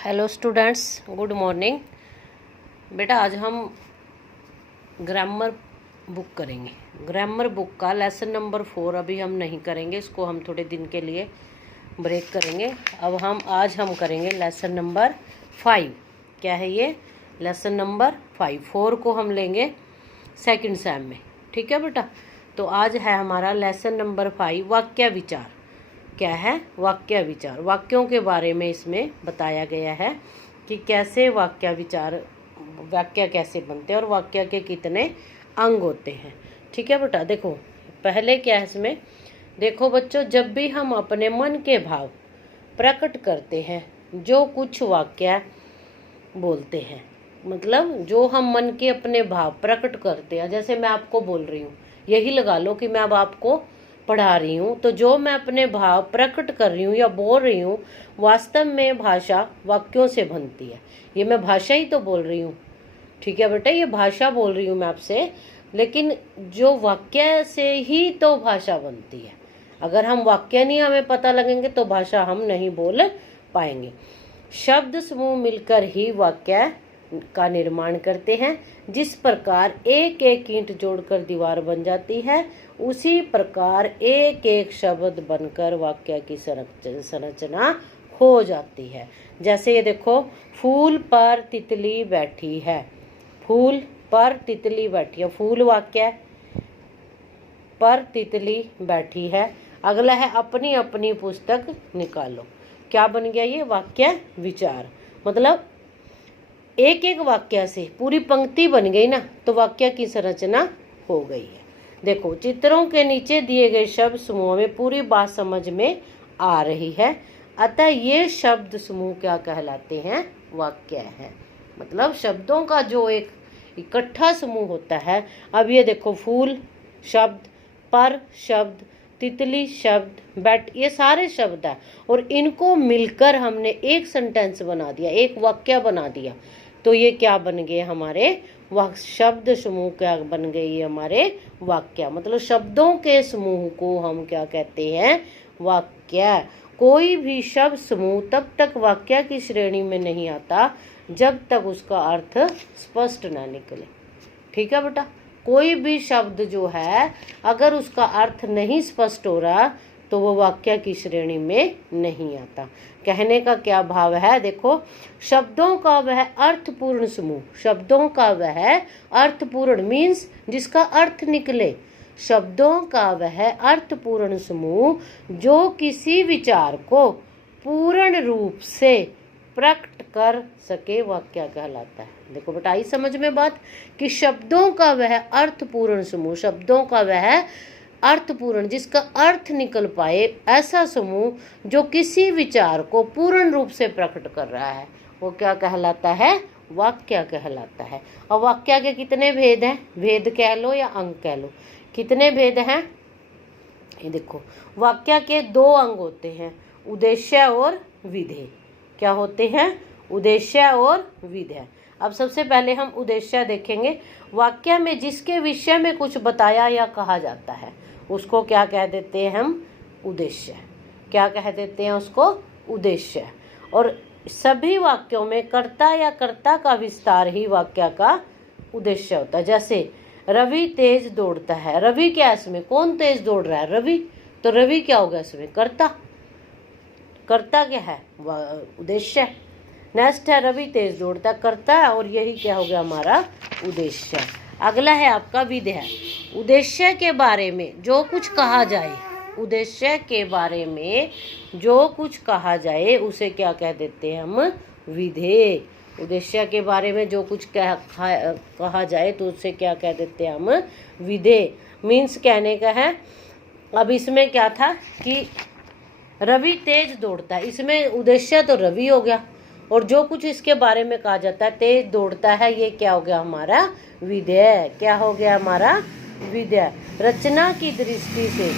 Hello students, good morning. बेटा आज हम ग्रामर बुक करेंगे। ग्रामर बुक का लेसन नंबर 4 अभी हम नहीं करेंगे, इसको हम थोड़े दिन के लिए ब्रेक करेंगे। अब आज हम करेंगे लेसन नंबर 5। क्या है ये? Lesson number 5। 4 को हम लेंगे सेकंड सेम में। ठीक है बेटा, तो आज है हमारा लेसन नंबर 5 वाक्य विचार। क्या है? वाक्य विचार। वाक्यों के बारे में इसमें बताया गया है कि कैसे वाक्य कैसे बनते हैं और वाक्य के कितने अंग होते हैं। ठीक है बेटा, देखो पहले क्या है इसमें। देखो बच्चों, जब भी हम अपने मन के भाव प्रकट करते हैं, जो कुछ वाक्य बोलते हैं, मतलब जो हम मन के अपने भाव प्रकट करते हैं, जैसे मैं आपको बोल रही हूँ, यही लगा लो कि मैं अब आपको पढ़ा रही हूँ, तो जो मैं अपने भाव प्रकट कर रही हूँ या बोल रही हूँ, वास्तव में भाषा वाक्यों से बनती है। ये मैं भाषा ही तो बोल रही हूँ। ठीक है बेटा, ये भाषा बोल रही हूँ मैं आपसे, लेकिन जो वाक्य से ही तो भाषा बनती है। अगर हम वाक्य नहीं हमें पता लगेंगे तो भाषा हम नहीं बोल पाएंगे। शब्द समूह मिलकर ही वाक्य का निर्माण करते हैं। जिस प्रकार एक एक ईंट जोड़कर दीवार बन जाती है, उसी प्रकार एक एक शब्द बनकर वाक्य की संरचना हो जाती है। जैसे ये देखो, फूल पर तितली बैठी है। फूल पर तितली बैठी है, फूल वाक्य पर तितली बैठी है। अगला है अपनी अपनी पुस्तक निकालो। क्या बन गया ये? वाक्य विचार। मतलब एक एक वाक्य से पूरी पंक्ति बन गई ना, तो वाक्य की संरचना हो गई है। देखो, चित्रों के नीचे दिए गए शब्द समूह में पूरी बात समझ में आ रही है, अतः ये शब्द समूह क्या कहलाते हैं? वाक्य है। मतलब शब्दों का जो एक इकट्ठा समूह होता है। अब ये देखो, फूल शब्द, पर शब्द, तितली शब्द, बैट, ये सारे शब्द है, और इनको मिलकर हमने एक सेंटेंस बना दिया, एक वाक्य बना दिया, तो ये क्या बन गए? हमारे शब्द समूह क्या बन गई? हमारे वाक्य। मतलब शब्दों के समूह को हम क्या कहते हैं? वाक्य। कोई भी शब्द समूह तब तक वाक्य की श्रेणी में नहीं आता जब तक उसका अर्थ स्पष्ट ना निकले। ठीक है बेटा, कोई भी शब्द जो है, अगर उसका अर्थ नहीं स्पष्ट हो रहा तो वो वाक्य की श्रेणी में नहीं आता। कहने का क्या भाव है? देखो, शब्दों का वह अर्थपूर्ण समूह, शब्दों का वह अर्थपूर्ण मीन्स जिसका अर्थ निकले, शब्दों का वह अर्थपूर्ण समूह जो किसी विचार को पूर्ण रूप से प्रकट कर सके, वाक्य कहलाता है। देखो बेटा, आई समझ में बात कि शब्दों का वह अर्थपूर्ण समूह, शब्दों का वह अर्थपूर्ण जिसका अर्थ निकल पाए, ऐसा समूह जो किसी विचार को पूर्ण रूप से प्रकट कर रहा है, वो क्या कहलाता है? वाक्य कहलाता है। और वाक्य के कितने भेद हैं? भेद कह लो या अंग कह लो। कितने भेद हैं? ये देखो, वाक्य के 2 अंग होते हैं, उद्देश्य और विधेय। क्या होते हैं? उद्देश्य और विधेय। अब सबसे पहले हम उद्देश्य देखेंगे। वाक्य में जिसके विषय में कुछ बताया या कहा जाता है, उसको क्या कह देते हैं हम? उद्देश्य। क्या कह देते हैं उसको? उद्देश्य। और सभी वाक्यों में कर्ता या कर्ता का विस्तार ही वाक्य का उद्देश्य होता है। जैसे रवि तेज दौड़ता है। रवि क्या है इसमें? कौन तेज दौड़ रहा है? रवि। तो रवि क्या होगा इसमें? कर्ता। कर्ता क्या है? उद्देश्य। नेक्स्ट है रवि तेज दौड़ता, कर्ता है, और यही क्या हो गया? हमारा उद्देश्य। अगला है आपका विधेय। उद्देश्य के बारे में जो कुछ कहा जाए, उद्देश्य के बारे में जो कुछ कहा जाए उसे क्या कह देते हैं हम? विधेय। उद्देश्य के बारे में जो कुछ कहा जाए तो उसे क्या कह देते हैं हम? विधेय। मीन्स कहने का है, अब इसमें क्या था कि रवि तेज दौड़ता है, इसमें उद्देश्य तो रवि हो गया, और जो कुछ इसके बारे में कहा जाता है, तेज दौड़ता है, ये क्या हो गया? हमारा विधेय। क्या हो गया? हमारा विधेय। रचना की दृष्टि से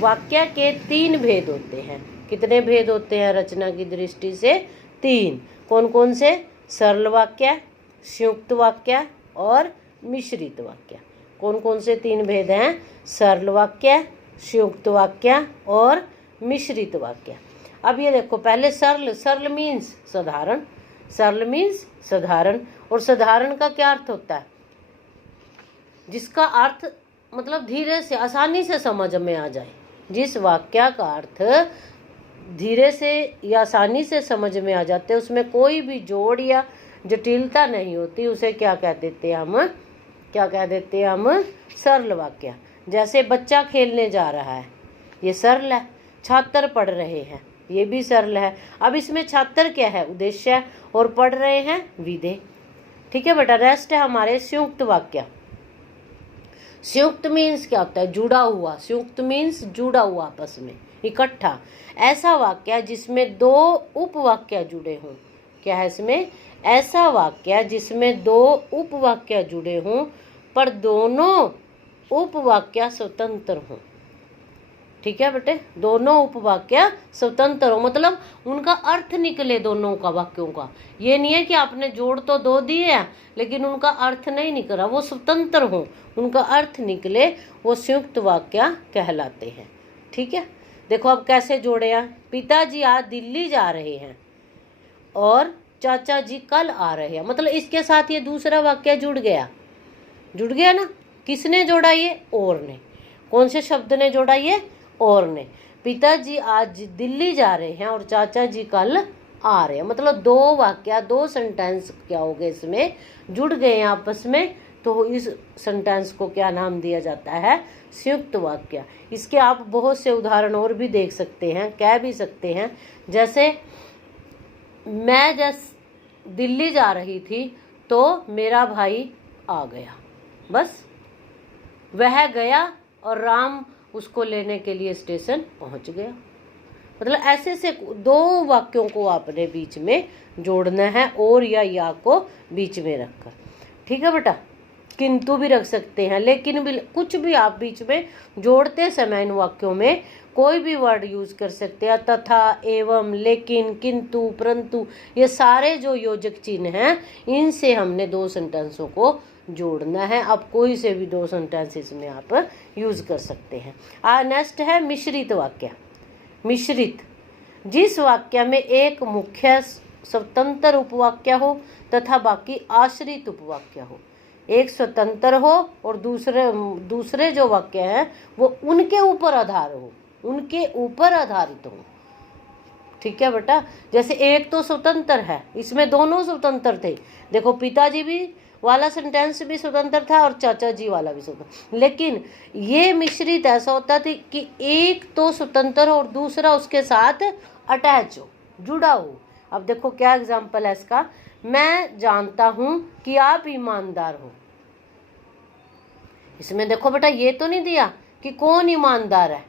वाक्य के 3 भेद होते हैं। कितने भेद होते हैं रचना की दृष्टि से? 3। कौन कौन से? सरल वाक्य, संयुक्त वाक्य और मिश्रित वाक्य। कौन कौन से 3 भेद हैं? सरल वाक्य, संयुक्त वाक्य और मिश्रित वाक्य। अब ये देखो, पहले सरल। सरल मीन्स साधारण। सरल मीन्स साधारण, और साधारण का क्या अर्थ होता है? जिसका अर्थ मतलब धीरे से आसानी से समझ में आ जाए। जिस वाक्य का अर्थ धीरे से या आसानी से समझ में आ जाते, उसमें कोई भी जोड़ या जटिलता नहीं होती, उसे क्या कह देते हैं हम? क्या कह देते हैं हम? सरल वाक्य। जैसे बच्चा खेलने जा रहा है, ये सरल है। छात्र पढ़ रहे हैं, ये भी सरल है। अब इसमें छात्र क्या है? उद्देश्य, और पढ़ रहे हैं विधेय। ठीक है बेटा। रेस्ट है हमारे संयुक्त वाक्य। संयुक्त मीन्स क्या होता है? जुड़ा हुआ। संयुक्त मीन्स जुड़ा हुआ, आपस में इकट्ठा। ऐसा वाक्य जिसमें दो उपवाक्य जुड़े हों। क्या है इसमें? ऐसा वाक्य जिसमें दो उपवाक्य जुड़े हों पर दोनों उपवाक्य स्वतंत्र हों। ठीक है बेटे, दोनों उपवाक्य स्वतंत्र हो, मतलब उनका अर्थ निकले दोनों का, वाक्यों का। ये नहीं है कि आपने जोड़ तो दो दिए हैं लेकिन उनका अर्थ नहीं निकला, वो स्वतंत्र हो, उनका अर्थ निकले, वो संयुक्त वाक्य कहलाते हैं। ठीक है। देखो अब कैसे जोड़े हैं। पिताजी आज दिल्ली जा रहे हैं और चाचा जी कल आ रहे हैं, मतलब इसके साथ ये दूसरा वाक्य जुड़ गया। जुड़ गया ना? किसने जोड़ा? ये और ने। कौन से शब्द ने जोड़ा? ये और ने। पिताजी आज दिल्ली जा रहे हैं और चाचा जी कल आ रहे हैं, मतलब दो वाक्य, दो सेंटेंस क्या हो गए इसमें? जुड़ गए हैं आपस में, तो इस सेंटेंस को क्या नाम दिया जाता है? संयुक्त वाक्य। इसके आप बहुत से उदाहरण और भी देख सकते हैं, कह भी सकते हैं। जैसे मैं दिल्ली जा रही थी तो मेरा भाई आ गया, बस। वह गया और राम उसको लेने के लिए स्टेशन पहुंच गया। मतलब ऐसे से दो वाक्यों को आपने बीच में जोड़ना है, और या को बीच में रखकर। ठीक है बेटा। किंतु भी रख सकते हैं, लेकिन भी, कुछ भी आप बीच में जोड़ते समय इन वाक्यों में कोई भी वर्ड यूज कर सकते हैं। तथा, एवं, लेकिन, किंतु, परंतु, ये सारे जो योजक चिन्ह हैं, इनसे हमने दो सेंटेंसों को जोड़ना है। अब कोई से भी दो सेंटेंसेस में आप यूज कर सकते हैं। नेक्स्ट है मिश्रित वाक्य। मिश्रित, जिस वाक्य में एक मुख्य स्वतंत्र उपवाक्य हो तथा बाकी आश्रित उपवाक्य हो। एक स्वतंत्र हो और दूसरे जो वाक्य हैं वो उनके ऊपर आधार हो, उनके ऊपर आधारित हो। ठीक है बेटा। जैसे एक तो स्वतंत्र है, इसमें दोनों स्वतंत्र थे। देखो पिताजी भी वाला सेंटेंस भी स्वतंत्र था और चाचा जी वाला भी स्वतंत्र, लेकिन ये मिश्रित ऐसा होता था कि एक तो स्वतंत्र हो और दूसरा उसके साथ अटैच हो, जुड़ा हो। अब देखो क्या एग्जाम्पल है इसका। मैं जानता हूं कि आप ईमानदार हो। इसमें देखो बेटा ये तो नहीं दिया कि कौन ईमानदार है,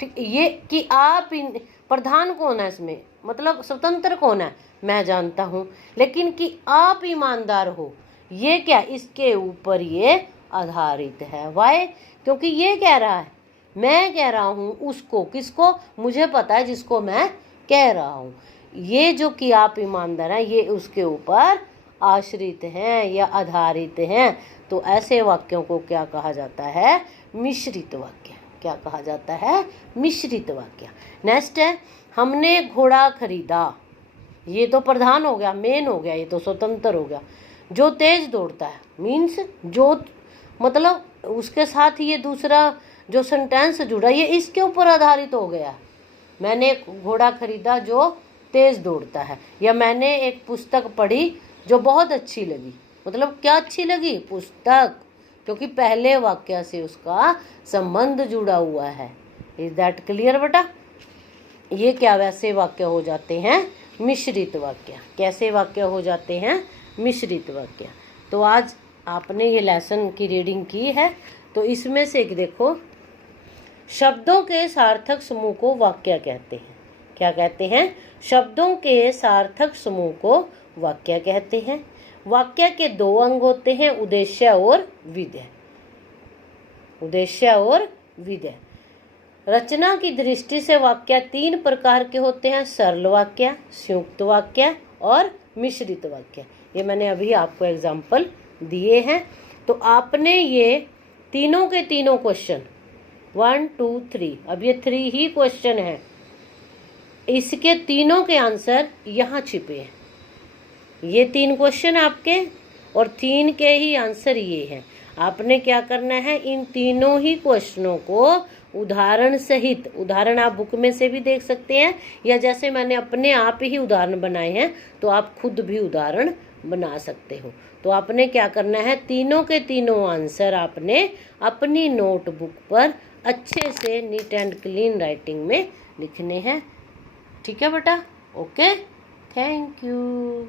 ठीक, ये कि आप प्रधान कौन है इसमें, मतलब स्वतंत्र कौन है, मैं जानता हूं। लेकिन कि आप ईमानदार हो, ये क्या, इसके ऊपर ये आधारित है। वाई? क्योंकि ये कह रहा है, मैं कह रहा हूं उसको, किसको, मुझे पता है जिसको मैं कह रहा हूं। ये जो कि आप ईमानदार हैं, ये उसके ऊपर आश्रित हैं या आधारित हैं। तो ऐसे वाक्यों को क्या कहा जाता है? मिश्रित वाक्य। क्या कहा जाता है? मिश्रित वाक्य। नेक्स्ट है, हमने घोड़ा खरीदा। ये तो प्रधान हो गया, मेन हो गया, ये तो स्वतंत्र हो गया। जो तेज दौड़ता है मीन्स जो, मतलब उसके साथ ये दूसरा जो सेंटेंस जुड़ा, ये इसके ऊपर आधारित हो गया। मैंने घोड़ा खरीदा जो तेज दौड़ता है, या मैंने एक पुस्तक पढ़ी जो बहुत अच्छी लगी। मतलब क्या अच्छी लगी? पुस्तक, क्योंकि पहले वाक्य से उसका संबंध जुड़ा हुआ है। इज दैट क्लियर बेटा? ये क्या वैसे वाक्य हो जाते हैं मिश्रित वाक्य। कैसे वाक्य हो जाते हैं? मिश्रित वाक्य। तो आज आपने ये लेसन की रीडिंग की है, तो इसमें से एक देखो, शब्दों के सार्थक समूह को वाक्य कहते हैं। क्या कहते हैं? शब्दों के सार्थक समूह को वाक्य कहते हैं। वाक्य के दो अंग होते हैं, उद्देश्य और विधेय। उद्देश्य और विधेय। रचना की दृष्टि से वाक्य तीन प्रकार के होते हैं, सरल वाक्य, संयुक्त वाक्य और मिश्रित वाक्य। ये मैंने अभी आपको एग्जाम्पल दिए हैं। तो आपने ये तीनों के तीनों क्वेश्चन 1 2 3, अब ये 3 ही क्वेश्चन है, इसके तीनों के आंसर यहाँ छिपे हैं। ये 3 क्वेश्चन आपके और 3 के ही आंसर ये हैं। आपने क्या करना है, इन तीनों ही क्वेश्चनों को उदाहरण सहित, उदाहरण आप बुक में से भी देख सकते हैं या जैसे मैंने अपने आप ही उदाहरण बनाए हैं तो आप खुद भी उदाहरण बना सकते हो। तो आपने क्या करना है, तीनों के तीनों आंसर आपने अपनी नोटबुक पर अच्छे से नीट एंड क्लीन राइटिंग में लिखने हैं। ठीक है बेटा, ओके, थैंक यू।